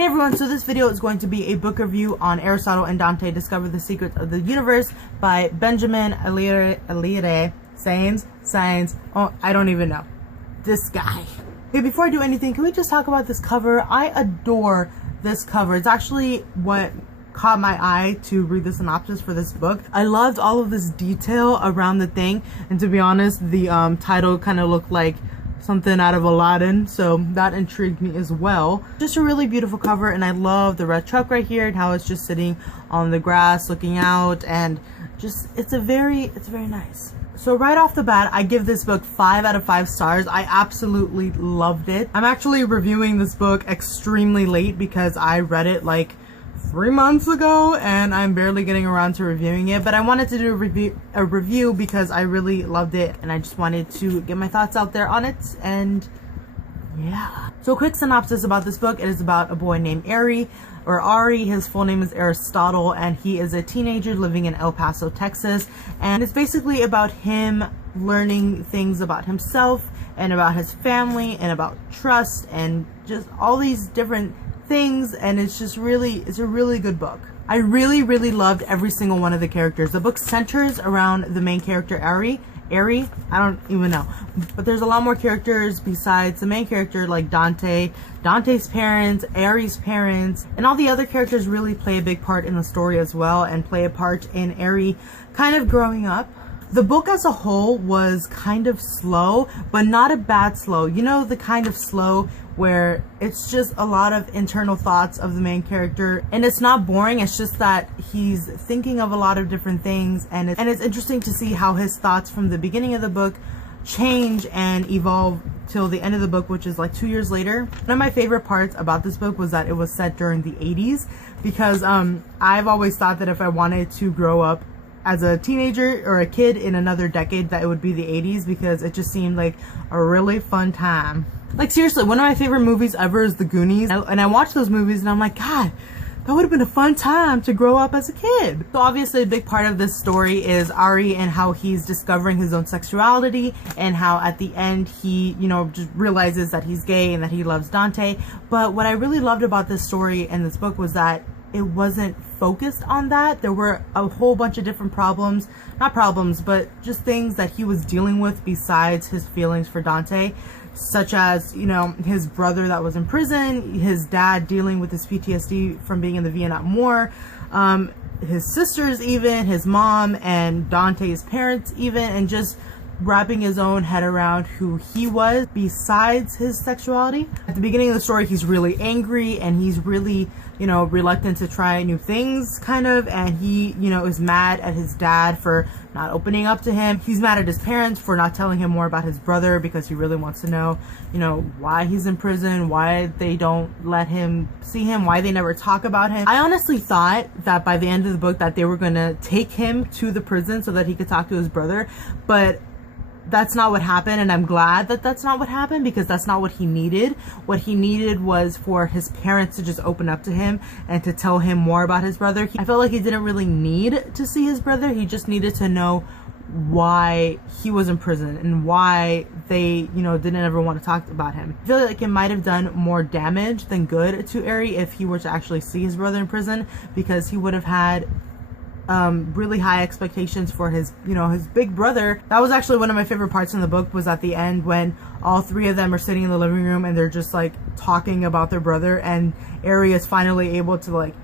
Hey everyone, so this video is going to be a book review on Aristotle and Dante, Discover the Secrets of the Universe by Benjamin Alire Sainz. Oh, I don't even know. This guy. Okay, before I do anything, can we just talk about this cover? I adore this cover. It's actually what caught my eye to read the synopsis for this book. I loved all of this detail around the thing, and to be honest, the title kind of looked like something out of Aladdin, so that intrigued me as well. Just a really beautiful cover, and I love the red truck right here and how it's just sitting on the grass looking out, and just it's very nice. So right off the bat, I give this book 5 out of 5 stars. I absolutely loved it. I'm actually reviewing this book extremely late because I read it like 3 months ago and I'm barely getting around to reviewing it, but I wanted to do a review because I really loved it and I just wanted to get my thoughts out there on it. And yeah, so a quick synopsis about this book. It is about a boy named Ari. His full name is Aristotle, and he is a teenager living in El Paso, Texas, and it's basically about him learning things about himself and about his family and about trust and just all these different things, and it's a really good book. I really loved every single one of the characters. The book centers around the main character Ari, I don't even know, but there's a lot more characters besides the main character, like Dante's parents, Ari's parents, and all the other characters really play a big part in the story as well, and play a part in Ari kind of growing up. The book as a whole was kind of slow, but not a bad slow. You know, the kind of slow where it's just a lot of internal thoughts of the main character, and it's not boring. It's just that he's thinking of a lot of different things, and it's interesting to see how his thoughts from the beginning of the book change and evolve till the end of the book, which is like 2 years later. One of my favorite parts about this book was that it was set during the 80s, because I've always thought that if I wanted to grow up as a teenager or a kid in another decade, that it would be the 80s, because it just seemed like a really fun time. Like seriously, one of my favorite movies ever is The Goonies, and I watch those movies and I'm like, God, that would have been a fun time to grow up as a kid. So obviously a big part of this story is Ari and how he's discovering his own sexuality, and how at the end he, you know, just realizes that he's gay and that he loves Dante. But what I really loved about this story and this book was that it wasn't focused on that. There were a whole bunch of different problems, not problems, but just things that he was dealing with besides his feelings for Dante, such as, you know, his brother that was in prison, his dad dealing with his PTSD from being in the Vietnam War, his sisters even, his mom, and Dante's parents even, and just wrapping his own head around who he was besides his sexuality. At the beginning of the story, he's really angry and he's really, you know, reluctant to try new things, kind of, and he, you know, is mad at his dad for not opening up to him. He's mad at his parents for not telling him more about his brother, because he really wants to know, you know, why he's in prison, why they don't let him see him, why they never talk about him. I honestly thought that by the end of the book that they were gonna take him to the prison so that he could talk to his brother, but that's not what happened, and I'm glad that that's not what happened, because that's not what he needed. What he needed was for his parents to just open up to him and to tell him more about his brother. I felt like he didn't really need to see his brother. He just needed to know why he was in prison and why they, you know, didn't ever want to talk about him. I feel like it might have done more damage than good to Ari if he were to actually see his brother in prison, because he would have had really high expectations for his, you know, his big brother. That was actually one of my favorite parts in the book, was at the end when all 3 of them are sitting in the living room and they're just like talking about their brother, and Ari is finally able to like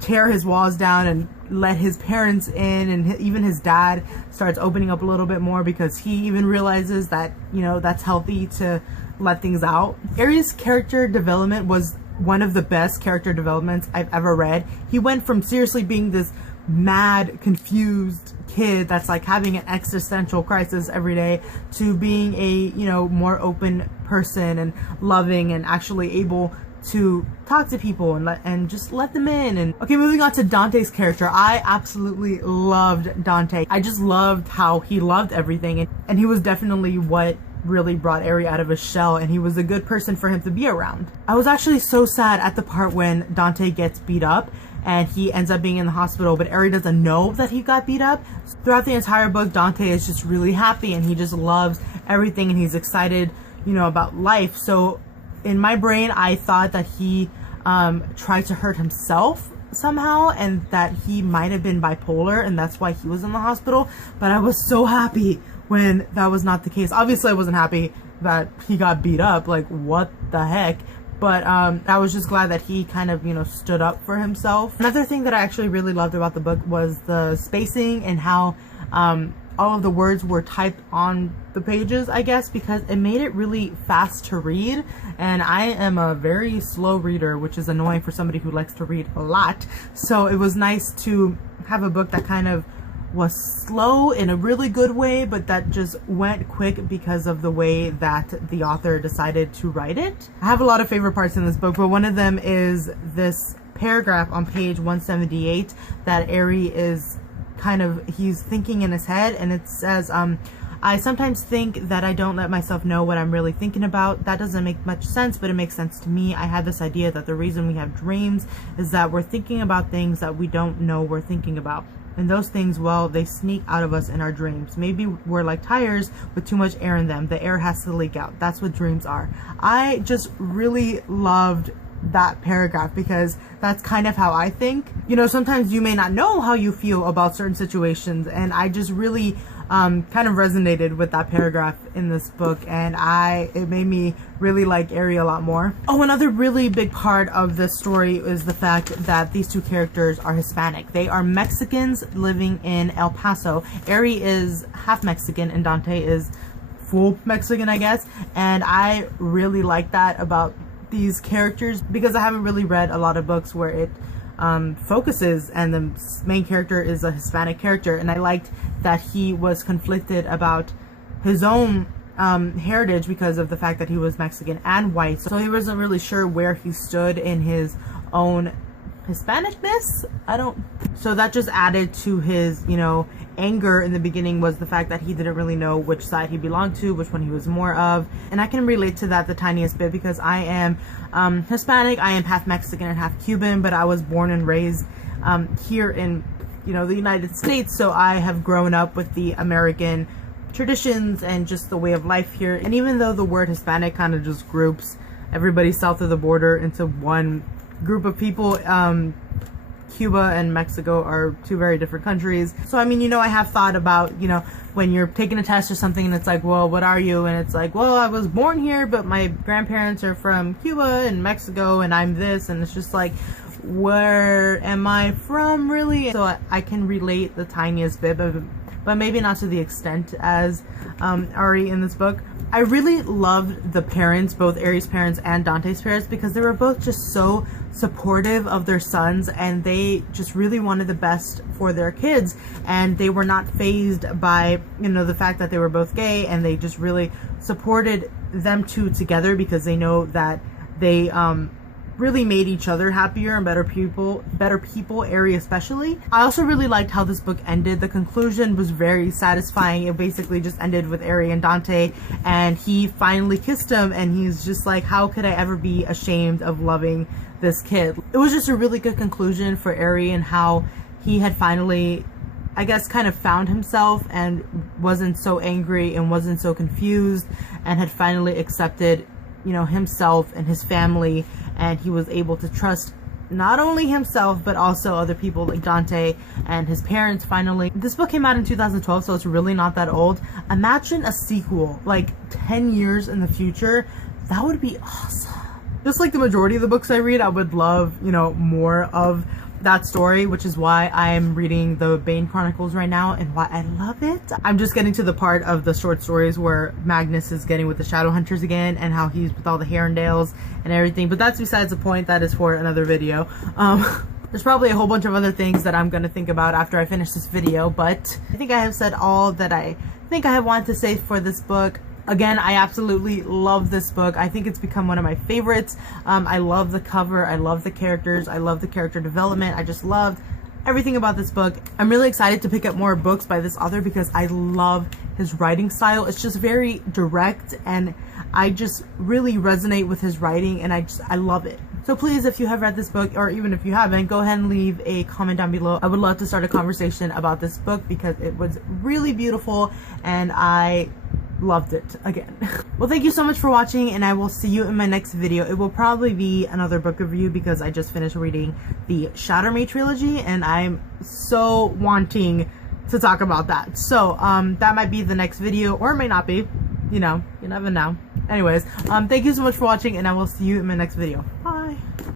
tear his walls down and let his parents in, and even his dad starts opening up a little bit more, because he even realizes that, you know, that's healthy to let things out. Ari's character development was one of the best character developments I've ever read. He went from seriously being this mad, confused kid that's like having an existential crisis every day, to being a, you know, more open person and loving and actually able to talk to people and just let them in. And okay, moving on to Dante's character. I absolutely loved Dante. I just loved how he loved everything, and he was definitely what really brought Ari out of his shell, and he was a good person for him to be around. I was actually so sad at the part when Dante gets beat up and he ends up being in the hospital, but Ari doesn't know that he got beat up. Throughout the entire book, Dante is just really happy and he just loves everything, and he's excited, you know, about life. So in my brain, I thought that he tried to hurt himself somehow, and that he might have been bipolar and that's why he was in the hospital. But I was so happy when that was not the case. Obviously I wasn't happy that he got beat up, like what the heck, but I was just glad that he kind of, you know, stood up for himself. Another thing that I actually really loved about the book was the spacing and how all of the words were typed on the pages, I guess, because it made it really fast to read, and I am a very slow reader, which is annoying for somebody who likes to read a lot. So it was nice to have a book that kind of was slow in a really good way, but that just went quick because of the way that the author decided to write it. I have a lot of favorite parts in this book, but one of them is this paragraph on page 178 that Ari is he's thinking in his head, and it says, I sometimes think that I don't let myself know what I'm really thinking about. That doesn't make much sense, but it makes sense to me. I had this idea that the reason we have dreams is that we're thinking about things that we don't know we're thinking about. And those things, well, they sneak out of us in our dreams. Maybe we're like tires with too much air in them. The air has to leak out. That's what dreams are. I just really loved that paragraph because that's kind of how I think. You know, sometimes you may not know how you feel about certain situations, and I just really kind of resonated with that paragraph in this book, and it made me really like Ari a lot more. Oh, another really big part of this story is the fact that these two characters are Hispanic. They are Mexicans living in El Paso. Ari is half Mexican and Dante is full Mexican, I guess, and I really like that about these characters because I haven't really read a lot of books where it focuses and the main character is a Hispanic character, and I liked that he was conflicted about his own heritage because of the fact that he was Mexican and white, so he wasn't really sure where he stood in his own Hispanicness. So that just added to his, you know, anger in the beginning, was the fact that he didn't really know which side he belonged to, which one he was more of. And I can relate to that the tiniest bit because I am Hispanic, I am half Mexican and half Cuban, but I was born and raised here in, you know, the United States, so I have grown up with the American traditions and just the way of life here. And even though the word Hispanic kind of just groups everybody south of the border into one group of people, Cuba and Mexico are two very different countries. So I mean, you know, I have thought about, you know, when you're taking a test or something and it's like, well, what are you? And it's like, well, I was born here, but my grandparents are from Cuba and Mexico and I'm this, and it's just like, where am I from really? So I can relate the tiniest bit, but maybe not to the extent as Ari in this book. I really loved the parents, both Ari's parents and Dante's parents, because they were both just so supportive of their sons, and they just really wanted the best for their kids, and they were not fazed by, you know, the fact that they were both gay, and they just really supported them two together because they know that they really made each other happier and better people, Ari especially. I also really liked how this book ended. The conclusion was very satisfying. It basically just ended with Ari and Dante, and he finally kissed him, and he's just like, how could I ever be ashamed of loving this kid? It was just a really good conclusion for Ari, and how he had finally, I guess, kind of found himself and wasn't so angry and wasn't so confused, and had finally accepted, you know, himself and his family, and he was able to trust not only himself but also other people like Dante and his parents finally. This book came out in 2012, so it's really not that old. Imagine a sequel like 10 years in the future. That would be awesome. Just like the majority of the books I read, I would love, you know, more of that story, which is why I'm reading the Bane Chronicles right now and why I love it. I'm just getting to the part of the short stories where Magnus is getting with the Shadowhunters again and how he's with all the Herondales and everything, but that's besides the point. That is for another video. There's probably a whole bunch of other things that I'm gonna think about after I finish this video, but I think I have said all that I think I have wanted to say for this book. Again, I absolutely love this book. I think it's become one of my favorites. I love the cover. I love the characters. I love the character development. I just loved everything about this book. I'm really excited to pick up more books by this author because I love his writing style. It's just very direct, and I just really resonate with his writing, and I love it. So please, if you have read this book, or even if you haven't, go ahead and leave a comment down below. I would love to start a conversation about this book because it was really beautiful, and I loved it again. Well, thank you so much for watching, and I will see you in my next video. It will probably be another book review because I just finished reading the Shatter Me trilogy, and I'm so wanting to talk about that. So that might be the next video, or it may not be. You know, you never know. Anyways, thank you so much for watching, and I will see you in my next video. Bye.